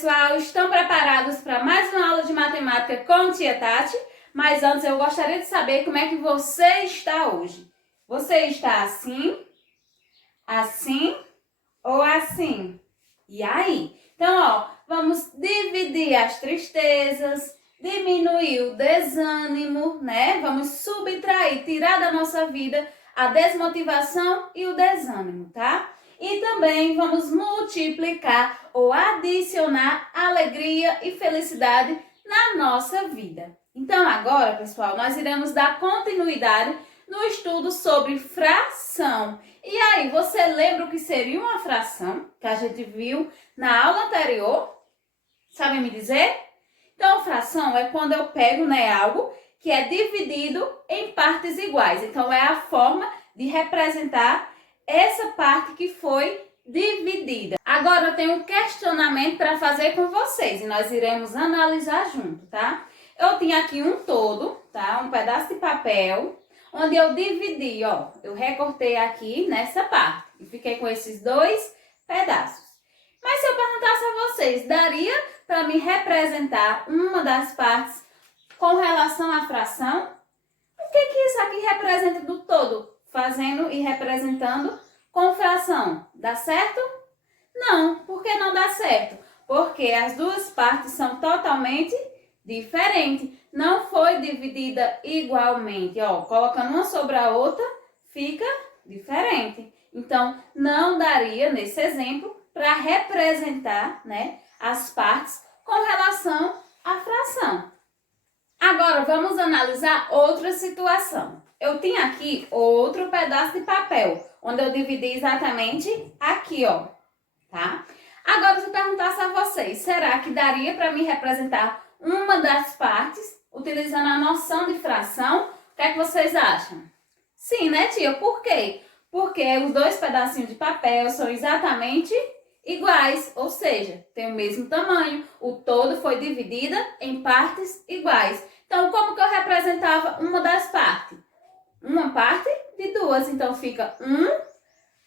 pessoal, estão preparados para mais uma aula de matemática com tia Tati? Mas antes eu gostaria de saber como é que você está hoje. Você está assim, assim ou assim? E aí? Então, vamos dividir as tristezas, diminuir o desânimo, né? Vamos subtrair, tirar da nossa vida a desmotivação e o desânimo, tá? E também vamos multiplicar ou adicionar alegria e felicidade na nossa vida. Então agora, pessoal, nós iremos dar continuidade no estudo sobre fração. E aí, você lembra o que seria uma fração que a gente viu na aula anterior? Sabe me dizer? Então, fração é quando eu pego, algo que é dividido em partes iguais. Então, é a forma de representar essa parte que foi dividida. Agora eu tenho um questionamento para fazer com vocês e nós iremos analisar junto, tá? Eu tinha aqui um todo, tá? Um pedaço de papel, onde eu dividi, eu recortei aqui nessa parte e fiquei com esses dois pedaços. Mas se eu perguntasse a vocês, daria para me representar uma das partes com relação à fração? O que isso aqui representa do todo? Fazendo e representando com fração. Dá certo? Não. Por que não dá certo? Porque as duas partes são totalmente diferentes. Não foi dividida igualmente. Colocando uma sobre a outra, fica diferente. Então, não daria, nesse exemplo, para representar, as partes com relação à fração. Agora, vamos analisar outra situação. Eu tenho aqui outro pedaço de papel, onde eu dividi exatamente aqui, tá? Agora, se eu perguntasse a vocês, será que daria para me representar uma das partes, utilizando a noção de fração? O que é que vocês acham? Sim, né, tia? Por quê? Porque os dois pedacinhos de papel são exatamente iguais, ou seja, tem o mesmo tamanho, o todo foi dividido em partes iguais. Então, como que eu representava uma das partes? Uma parte de duas, então fica um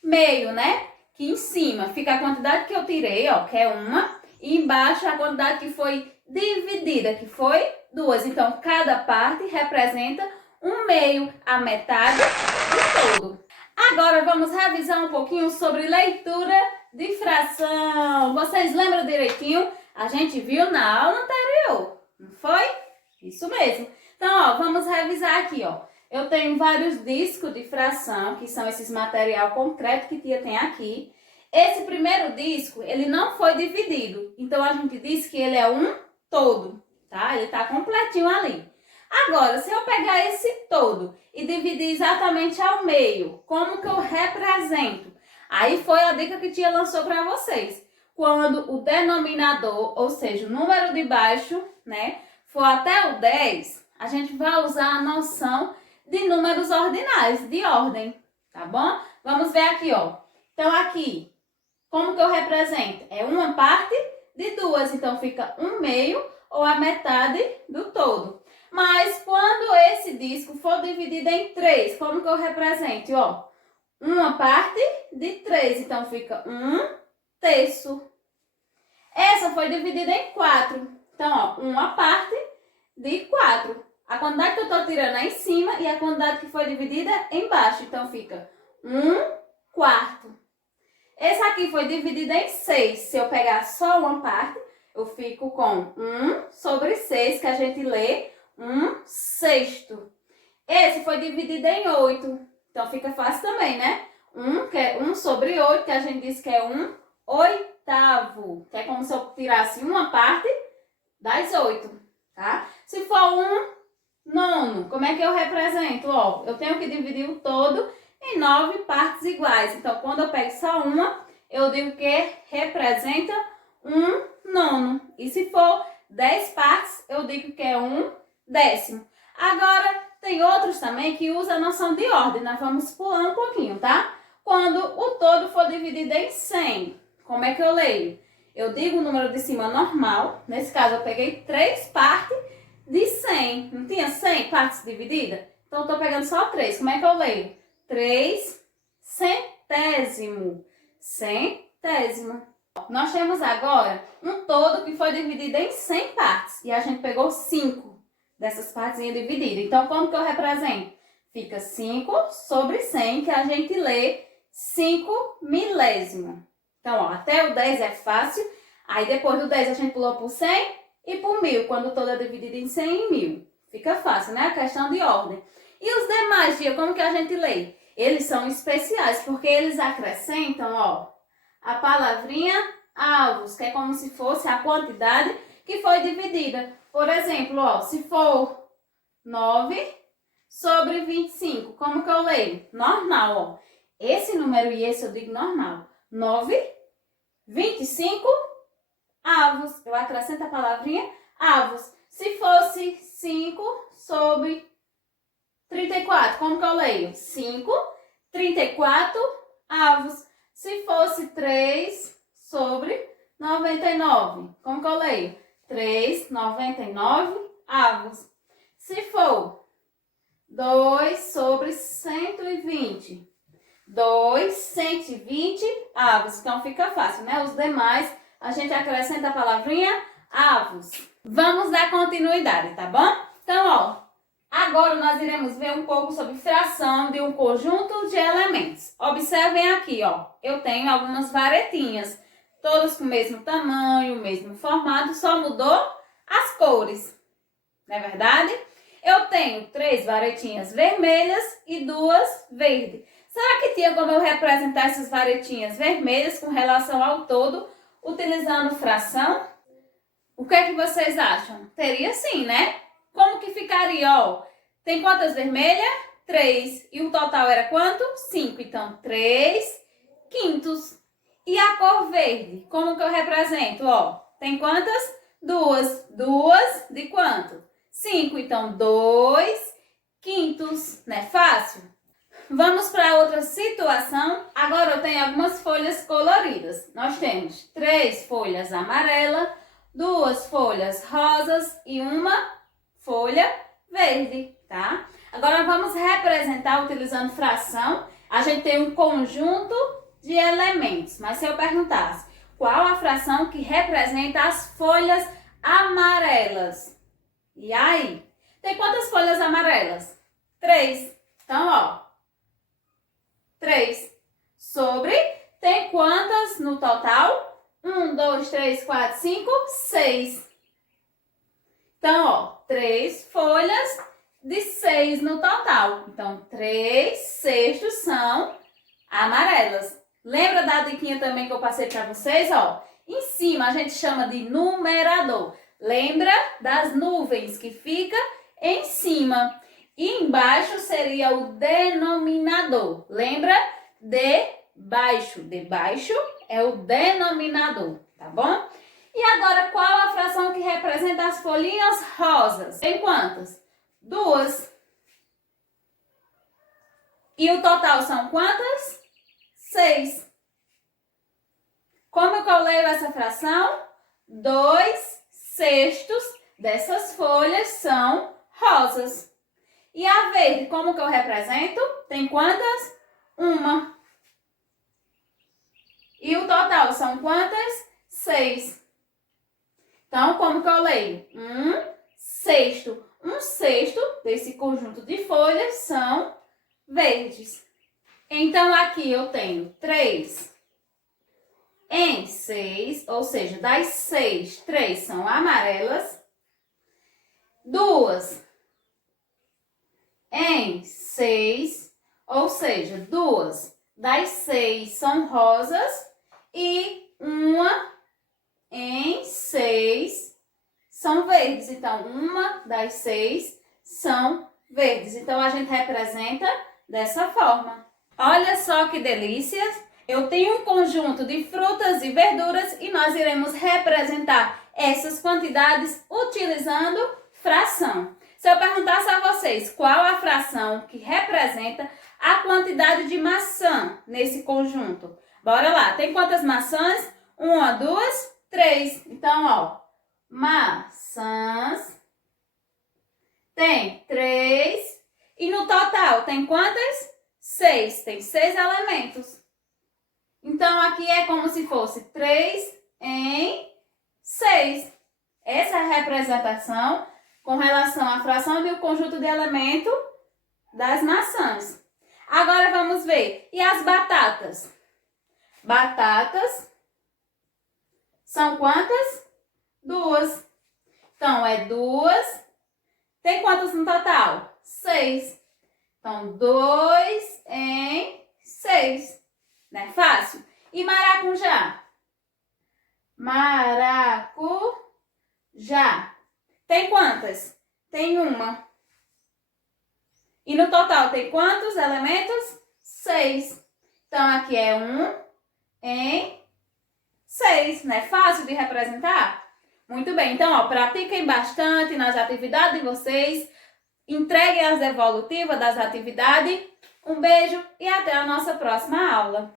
meio, né? Que em cima fica a quantidade que eu tirei, que é uma, e embaixo a quantidade que foi dividida, que foi duas. Então, cada parte representa um meio, a metade do todo. Agora, vamos revisar um pouquinho sobre leitura de fração. Vocês lembram direitinho? A gente viu na aula anterior, não foi? Isso mesmo. Então, vamos revisar aqui, Eu tenho vários discos de fração, que são esses material concreto que tia tem aqui. Esse primeiro disco, ele não foi dividido. Então, a gente diz que ele é um todo, tá? Ele tá completinho ali. Agora, se eu pegar esse todo e dividir exatamente ao meio, como que eu represento? Aí foi a dica que tia lançou para vocês. Quando o denominador, ou seja, o número de baixo, for até o 10, a gente vai usar a noção de números ordinários, de ordem, tá bom? Vamos ver aqui, Então, aqui, como que eu represento? É uma parte de duas, então fica um meio ou a metade do todo. Mas quando esse disco for dividido em três, como que eu represento? Uma parte de 3, então fica 1/3. Essa foi dividida em 4, então, uma parte de 4. A quantidade que eu estou tirando é em cima e a quantidade que foi dividida embaixo, então fica 1/4. Esse aqui foi dividido em 6, se eu pegar só uma parte, eu fico com 1/6, que a gente lê 1/6. Esse foi dividido em 8. Então, fica fácil também, né? 1/8, que a gente diz que é 1/8. Que é como se eu tirasse uma parte das 8, tá? Se for 1/9, como é que eu represento? Eu tenho que dividir o todo em 9 partes iguais. Então, quando eu pego só uma, eu digo que representa 1/9. E se for 10 partes, eu digo que é 1/10. Agora, tem outros também que usam a noção de ordem. Nós vamos pular um pouquinho, tá? Quando o todo for dividido em 100, como é que eu leio? Eu digo o número de cima normal. Nesse caso, eu peguei 3 partes de 100. Não tinha 100 partes divididas? Então, eu estou pegando só 3. Como é que eu leio? 3 centésimo. Centésimo. Nós temos agora um todo que foi dividido em 100 partes. E a gente pegou 5 dessas partezinhas divididas. Então, como que eu represento? Fica 5 sobre 100, que a gente lê 5 milésimo. Então, ó, até o 10 é fácil. Aí, depois do 10, a gente pulou por 100 e por 1000. Quando o todo é dividido em 100 e 1000. Fica fácil, né? A questão de ordem. E os demais dias, como que a gente lê? Eles são especiais, porque eles acrescentam, ó, a palavrinha avos, que é como se fosse a quantidade que foi dividida. Por exemplo, ó, se for 9 sobre 25, como que eu leio? Normal, ó. Esse número e esse eu digo normal. 9, 25 avos. Eu acrescento a palavrinha avos. Se fosse 5 sobre 34, como que eu leio? 5, 34 avos. Se fosse 3 sobre 99, como que eu leio? 3, 99 avos. Se for 2 sobre 120, 2, 120 avos. Então, fica fácil, né? Os demais, a gente acrescenta a palavrinha avos. Vamos dar continuidade, tá bom? Então, ó, agora nós iremos ver um pouco sobre fração de um conjunto de elementos. Observem aqui, ó, eu tenho algumas varetinhas, todas com o mesmo tamanho, o mesmo formato, só mudou as cores, não é verdade? Eu tenho 3 varetinhas vermelhas e 2 verdes. Será que tinha como eu representar essas varetinhas vermelhas com relação ao todo, utilizando fração? O que é que vocês acham? Teria sim, né? Como que ficaria, ó? Tem quantas vermelhas? 3. E o total era quanto? 5. Então, 3 quintos. E a cor verde? Como que eu represento? Ó, tem quantas? 2. 2 de quanto? 5. Então, 2 quintos. Não é fácil? Vamos para outra situação. Agora eu tenho algumas folhas coloridas. Nós temos 3 folhas amarelas, 2 folhas rosas e uma folha verde, tá? Agora vamos representar utilizando fração. A gente tem um conjunto de elementos, mas se eu perguntasse qual a fração que representa as folhas amarelas? E aí? Tem quantas folhas amarelas? 3. Então, ó, 3 sobre, tem quantas no total? 1, 2, 3, 4, 5, 6. Então, ó, 3 folhas de 6 no total. Então, 3 sextos são amarelas. Lembra da diquinha também que eu passei para vocês? Ó, em cima a gente chama de numerador. Lembra das nuvens que fica em cima. E embaixo seria o denominador. Lembra? Debaixo. Debaixo é o denominador, tá bom? E agora, qual a fração que representa as folhinhas rosas? Tem quantas? 2. E o total são quantas? 6. Como que eu leio essa fração? 2 sextos dessas folhas são rosas. E a verde, como que eu represento? Tem quantas? 1. E o total são quantas? 6. Então, como que eu leio? 1 sexto. 1 sexto desse conjunto de folhas são verdes. Então, aqui eu tenho 3 em 6, ou seja, das 6, 3 são amarelas. 2 em 6, ou seja, 2 das 6 são rosas e 1 em 6 são verdes. Então, 1 das 6 são verdes. Então, a gente representa dessa forma. Olha só que delícia! Eu tenho um conjunto de frutas e verduras e nós iremos representar essas quantidades utilizando fração. Se eu perguntasse a vocês qual a fração que representa a quantidade de maçã nesse conjunto, bora lá. Tem quantas maçãs? 1, 2, 3. Então, ó, maçãs tem 3. E no total tem quantas? 6. Tem 6 elementos. Então, Então, aqui é como se fosse 3 em 6. Essa é a representação com relação à fração e o conjunto de elementos das maçãs. Agora vamos ver. E as batatas? Batatas são quantas? 2. Então, é 2. Tem quantas no total? 6. Então, 2 em 6. Não é fácil? E maracujá? Maracujá. Tem quantas? Tem 1. E no total tem quantos elementos? 6. Então, aqui é 1 em 6. Não é fácil de representar? Muito bem. Então, ó, pratiquem bastante nas atividades de vocês. Entreguem as devolutivas das atividades. Um beijo e até a nossa próxima aula.